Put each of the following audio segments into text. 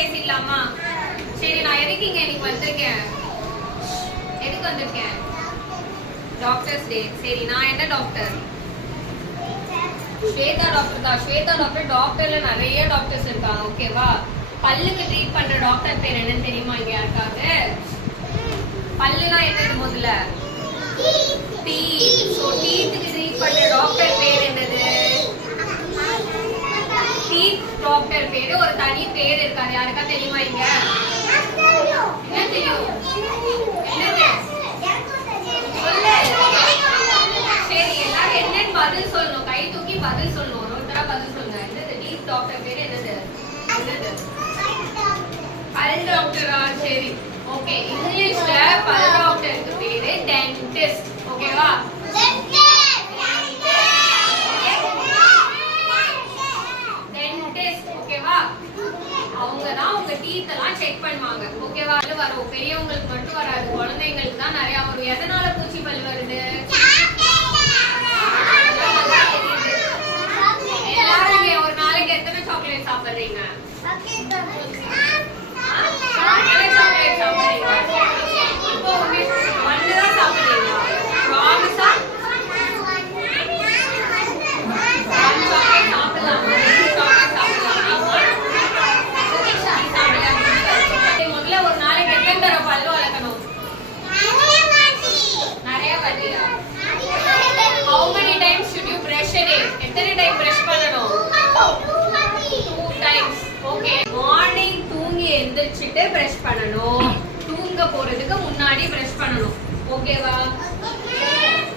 பேசிடலாமா? சரி, நான் எதுக்கு இங்க இன்னைக்கு வந்திருக்கேன்? எதுக்கு வந்திருக்கேன்? டாக்டர்ஸ் டே. சரி, நான் என்ன டாக்டர்? ஸ்வேதா டாக்டர் தான். ஸ்வேதா டாக்டர். டாக்டர்ல நிறைய டாக்டர்ஸ் இருக்காங்க. ஓகேவா? பல்லுக்கு ட்ரீட் பண்ற டாக்டர் பேர் என்னன்னு தெரியுமா இங்க யாருக்காவது? பல்லுனா என்னது முதல்ல? டீத். சோ டீத்துக்கு ட்ரீட் பண்ற டாக்டர் பேர் என்னது? டீத் டாக்டர் பேரு ஒரு தனி பேர் இருக்காது. யாருக்கா தெரியுமா இங்க? என்ன தெரியும்? என்னது? சரி, எல்லாரும் என்னன்னு பதில் சொல்லணும். கை தூக்கி பதில் சொல்லணும். ஒருத்தரா பதில் சொல்லுங்க. என்னது டீத் டாக்டர் பேரு? என்னது? என்னது? பல் டாக்டரா? சரி, ஓகே. இங்கிலீஷ்ல பல் டாக்டருக்கு பேரு டென்டிஸ்ட். ஓகேவா? டென்டிஸ்ட். ஓகேவா? அவங்க தான் உங்க டீத் எல்லாம் செக் பண்ணுவாங்க. ஓகேவா? வரும். பெரியவங்களுக்கு மட்டும் வராது, குழந்தைங்களுக்கு தான் நிறைய வரும். எதனால பூச்சி பல் வருது? எல்லாரும் ஒரு நாளைக்கு எத்தனை சாக்லேட் சாப்பிடுறீங்க? சாக்லேட் சாப்பிடுறீங்க. இப்போ ஒண்ணுதான் சாப்பிடுறீங்களா? ப்ராமிஸா? சாக்லேட் சாப்பிடலாமா? சாக்லேட் சாப்பிடலாமா? முதல்ல ஒரு நாளைக்கு எத்தனை தடவை பல்லு வளர்க்கணும்? நிறைய வாட்டியா? How many times should you brush a day? எத்தனை டைம் பிரஷ் பண்ணணும்? 2 times. ஓகே. மார்னிங் தூங்கி எந்திரிச்சிட்டு பிரஷ் பண்ணணும். தூங்க போறதுக்கு முன்னாடி பிரஷ் பண்ணணும். ஓகேவா?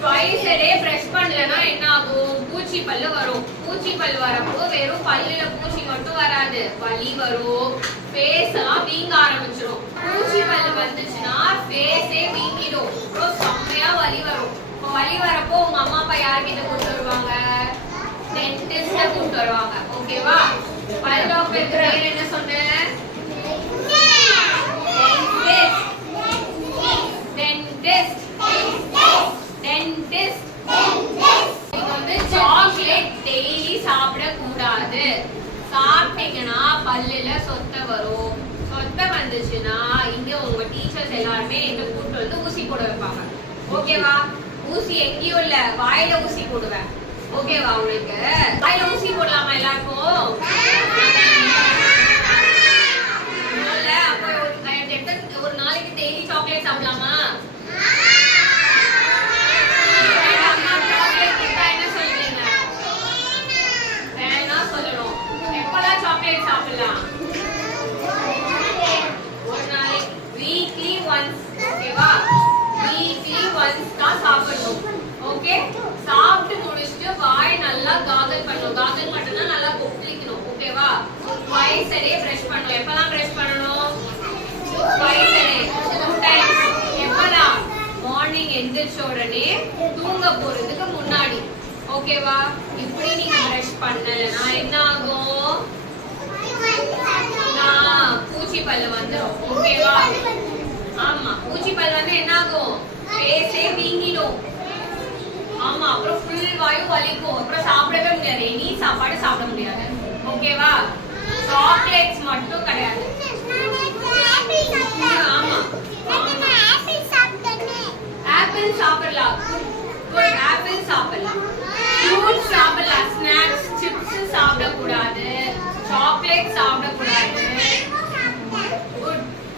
twice a day பிரஷ் பண்ணலனா என்ன ஆகும்? பூச்சி பல்லு வரும். பூச்சி பல்லு வரப்போ வெறும் பல்லுல பூச்சி மட்டும் வராது, வலி வரும். ஃபேஸ் எல்லாம் வீங்க ஆரம்பிச்சிடும். பூச்சி பல்லு வந்துச்சுன்னா ஃபேஸே வீங்கிடும். அப்புறம் செம்மையா வலி வரும். வலி வரப்போ உங்க அம்மா அப்பா யார்கிட்ட கூட்டு வருவாங்க? டென்டிஸ்ட கூட்டு வருவாங்க. ஓகேவா? பல் டாக்டர் பேர் என்ன சொன்னேன்? டென்டிஸ்ட். டென்டிஸ்ட். நீங்க வந்து சாக்லேட் டெய்லி சாப்பிட கூடாது. சாப்பிட்டீங்கன்னா பல்லுல சொத்தை வரும். சொத்தை வந்துச்சுன்னா இங்க உங்க டீச்சர்ஸ் எல்லாருமே எங்க கூட்டு வந்து ஊசி போட வைப்பாங்க. ஓகேவா? ஊசி எங்கேயும் இல்ல, வாயில ஊசி போடுவேன். ஓகேவா? உங்களுக்கு வாயில ஊசி போடலாமா எல்லாருக்கும்? அப்போ ஒரு நாளைக்கு டெய்லி சாக்லேட் சாப்பிடலாமா? அம்மா சாக்லேட் கிட்டா என்ன சொல்றீங்க? வேணா சொல்லணும். எப்பெல்லாம் சாக்லேட் சாப்பிடலாம்? ஒரு நாளைக்கு வீக்லி ஒன்ஸ். ஓகேவா? வீக்லி ஒன்ஸ் தான் சாப்பிடணும். ஓகே? சாப்பிட்டு முடிச்சிட்டு வாய் நல்லா காகல் பண்ணணும். காகல் பண்ணா நல்லா கொப்பளிக்கணும். ஓகேவா? twice a day பிரஷ் பண்ணணும். எப்பலாம் பிரஷ் பண்ணணும்? twice a day, 2 times. எப்பலாம்? மார்னிங் எந்திரிச்ச உடனே தூங்க போறதுக்கு முன்னாடி. ஓகேவா? இப்படி நீங்க பிரஷ் பண்ணலனா என்ன ஆகும்? பூச்சி பல்லு வந்துரும். ஓகேவா? ஆமா, பூச்சி பல் வந்து என்ன ஆகும்? ஃபேஸே வீங்கிடும். ஆமா, அப்புறம் ஃபுல் வாயும் வலிக்கும். அப்புறம் சாப்பிடவே முடியாது. எனி சாப்பாடு சாப்பிட முடியாது. ஓகேவா? சாக்லேட்ஸ் மட்டும் கிடையாது. ஆமா, ஆப்பிள் சாப்பிடலாம். ஆப்பிள் சாப்பிடலாம். ஃப்ரூட்ஸ் சாப்பிடலாம். ஸ்நாக்ஸ், சிப்ஸ் சாப்பிடக்கூடாது. சாக்லேட் சாப்பிடக்கூடாது.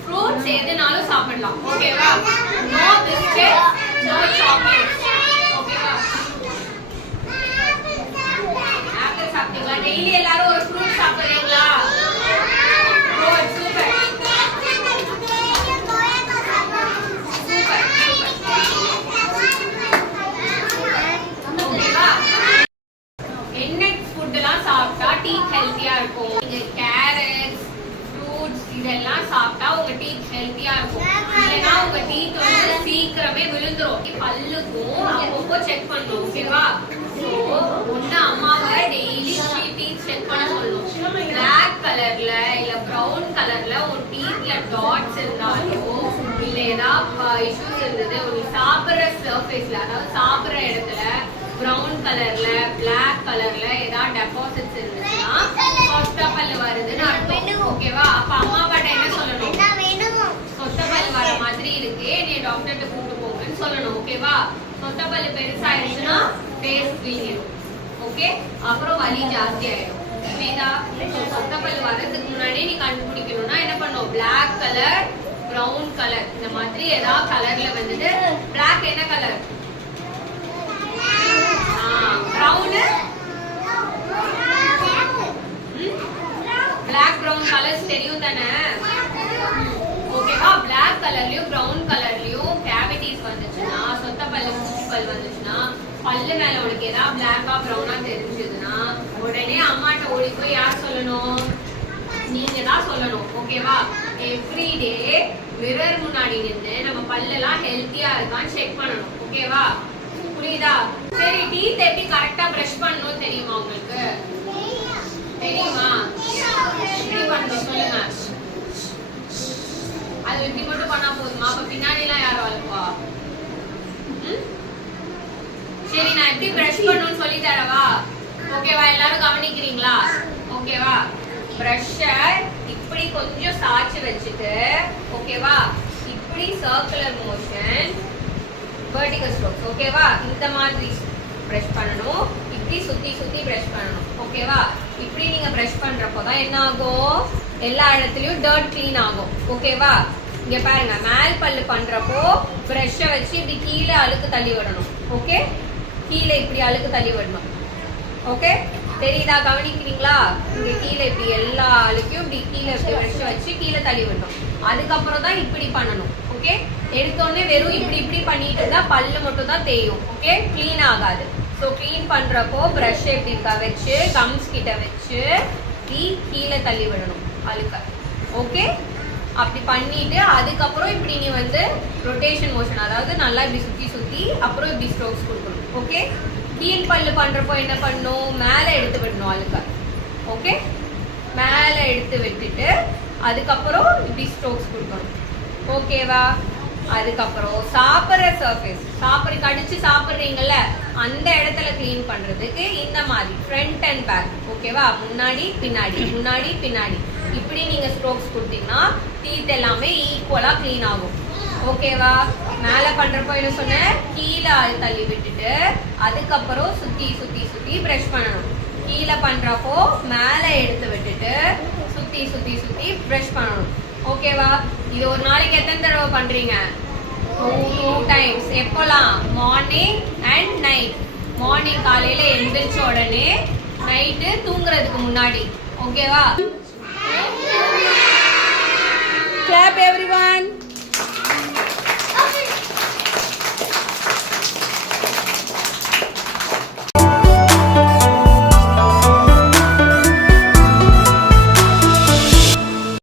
ஃப்ரூட்ஸ் எதுனாலும் சாப்பிடலாம். ஓகேவா? No biscuit, no chocolate. ஓகேவா? ஆப்பிள் சாப்பிட்டீங்களா? டெய்லி எல்லாரும் ஒரு ஃப்ரூட் சாப்பிடுறீங்களா? Good, super. ஓகேவா? என்ன ஃபுட்லாம் சாப்பிட்டா டீத் ஹெல்த்தியா இருக்கும்? நீங்க கேரட்ஸ், ஃப்ரூட்ஸ் இதெல்லாம் சாப்பிட்டா உங்க டீத் ஹெல்த்தியா இருக்கும். இல்லனா உங்க டீத் வந்து சீக்கிரமே விழுந்துரும். பல்லுக்கும் அப்பப்போ செக் பண்ணணும். ஓகேவா? சோ ஒண்ணு அம்மாவை டெய்லி டீத் செக் பண்ண சொல்லணும். பிளாக் கலர்ல இல்ல பிரவுன் கலர்ல ஒரு டீத்ல டாட்ஸ் இருந்தாலோ இல்ல ஏதாவது இஷ்யூஸ் இருந்தது, ஒரு சாப்பிடுற சர்ஃபேஸ்ல அதாவது சாப்பிடுற இடத்துல பிரவுன் கலர்ல பிளாக் கலர்ல ஏதாவது டெபாசிட்ஸ் இருந்துச்சுன்னா சொத்த பல்லு வருதுன்னு அர்த்தம். ஓகேவா? அப்ப அம்மா ஓகேவா? சொத்த பல்லு பெருசாயிருச்சுன்னா ஃபேஸ் வீங்கிடும். ஓகே, அப்புறம் வலி ஜாஸ்தி ஆயிடும். புரியுதா? சொத்த பல்லு வரதுக்கு முன்னாடி நீ கண்டுபிடிக்கணும்னா என்ன பண்ணும்? Black கலர், பிரவுன் கலர், இந்த மாதிரி ஏதாவது கலர்ல வந்துட்டு Black என்ன colour? Brown, Black brown colours தெரியும் தானே? ஓகேவா? Black கலர்லயும் பிரவுன் கலர்லயும் கேவிட்டிஸ் வந்துச்சுன்னா, சொத்த பல்லு பூச்சி பல் வந்துச்சுன்னா, பல்லு மேல உனக்கு ஏதாவது பிளாக்கா பிரவுனா தெரிஞ்சதுன்னா உடனே அம்மாட்ட ஓடி போய் யார் சொல்லணும்? நீங்க தான் சொல்லணும். ஓகேவா? எவ்ரிடே மிரர் முன்னாடி நின்று நம்ம பல்லெல்லாம் ஹெல்த்தியா இருக்கான்னு செக் பண்ணணும். ஓகேவா? புரியுதா? சரி, டீத் எப்படி கரெக்டா பிரஷ் பண்ணணும் தெரியுமா உங்களுக்கு? தெரியுமா? எப்படி பண்ணணும் சொல்லுங்க. அது இப்படி மட்டும் பண்ணா போதுமா? அப்ப பின்னாடி எல்லாம் யாரும் வளர்ப்பா? சரி, நான் எப்படி பிரஷ் பண்ணணும்னு சொல்லி தரவா? ஓகேவா? எல்லாரும் கவனிக்கிறீங்களா? ஓகேவா? பிரஷ்ஷ இப்படி கொஞ்சம் சாய்ச்சி வச்சுட்டு, ஓகேவா, இப்படி சர்க்குலர் மோஷன், வெர்டிகல் ஸ்ட்ரோக்ஸ். ஓகேவா? இந்த மாதிரி பிரஷ் பண்ணணும். இப்படி சுத்தி சுத்தி பிரஷ் பண்ணணும். ஓகேவா? இப்படி நீங்க பிரஷ் பண்றப்போ தான் என்ன ஆகும்? எல்லா இடத்துலயும் டர்ட் க்ளீன் ஆகும். ஓகேவா? இங்க பாருங்க, மேல் பல்லு பண்றப்போ பிரஷ்ஷ வச்சு இப்படி கீழே அழுக்கு தள்ளி விடணும். ஓகே, கீழே இப்படி அழுக்கு தள்ளி விடணும். ஓகே, தெரியுதா? கவனிக்கிறீங்களா? இங்க கீழே இப்படி எல்லா அழுக்கையும் இப்படி கீழே இப்படி பிரஷ்ஷ வச்சு கீழே தள்ளி விடணும். அதுக்கப்புறம் தான் இப்படி பண்ணணும். ஓகே, எடுத்தோடனே வெறும் இப்படி இப்படி பண்ணிட்டு இருந்தா பல்லு மட்டும் தான் தேயும். ஓகே, கிளீன் ஆகாது. ஸோ கிளீன் பண்றப்போ பிரஷ் எப்படி இருக்கா வச்சு கம்ஸ் கிட்ட வச்சு கீழே தள்ளி விடணும் அழுக்க. ஓகே, அப்படி பண்ணிட்டு அதுக்கப்புறம் இப்படி நீ வந்து ரொட்டேஷன் மோஷன், அதாவது நல்லா இப்படி சுத்தி சுத்தி அப்புறம் இப்படி ஸ்ட்ரோக்ஸ் கொடுக்கணும். ஓகே, கீழ் பல்லு பண்றப்போ என்ன பண்ணணும்? மேலே எடுத்து விடணும் அழுக்க. ஓகே, மேலே எடுத்து விட்டுட்டு அதுக்கப்புறம் இப்படி ஸ்ட்ரோக்ஸ் கொடுக்கணும். ஓகேவா? அதுக்கப்புறம் சாப்பிட்ற சர்ஃபேஸ், கடிச்சு சாப்பிட்றீங்கல்ல அந்த இடத்துல கிளீன் பண்றதுக்கு இந்த மாதிரி ஃப்ரண்ட் அண்ட் பேக். ஓகேவா? முன்னாடி பின்னாடி, முன்னாடி பின்னாடி, இப்படி நீங்க ஸ்ட்ரோக்ஸ் கொடுத்தீங்கன்னா டீத் எல்லாமே ஈக்குவலா கிளீன் ஆகும். ஓகேவா? மேல பண்றப்போ என்ன சொன்ன? கீழே தள்ளி விட்டுட்டு அதுக்கப்புறம் சுத்தி சுத்தி சுத்தி பிரஷ் பண்ணணும். கீழே பண்றப்போ மேல எடுத்து விட்டுட்டு சுத்தி சுத்தி சுத்தி பிரஷ் பண்ணணும். ஓகேவா? இது ஒரு நாளைக்கு எத்தனை தடவை பண்றீங்க? 2 டைம்ஸ். எப்போலாம்? Morning and night. மார்னிங் காலையில எந்திரிச்ச உடனே, நைட்டு தூங்குறதுக்கு முன்னாடி. ஓகேவா? Clap everyone.